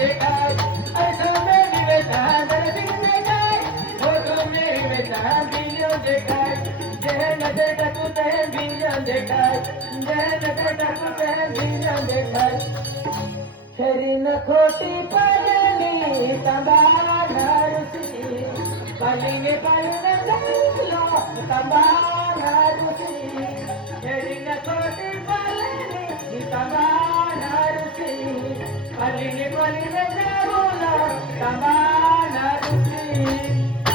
देखाय ऐसा मेरी बेटा दर्दी देखाय फोटो मेरी बेटा बिलियो देखाय जहन से टकू तहन बिलियन देखाय जहन से टकू तहन बिलियन देखाय खरी न खोटी पगली तंबाना रुचि पलिंगे पलने चलो तंबाना रुचि खरी न खोटी पगली तंबाना रुचि पलिंगे पलने चलो तंबाना रुचि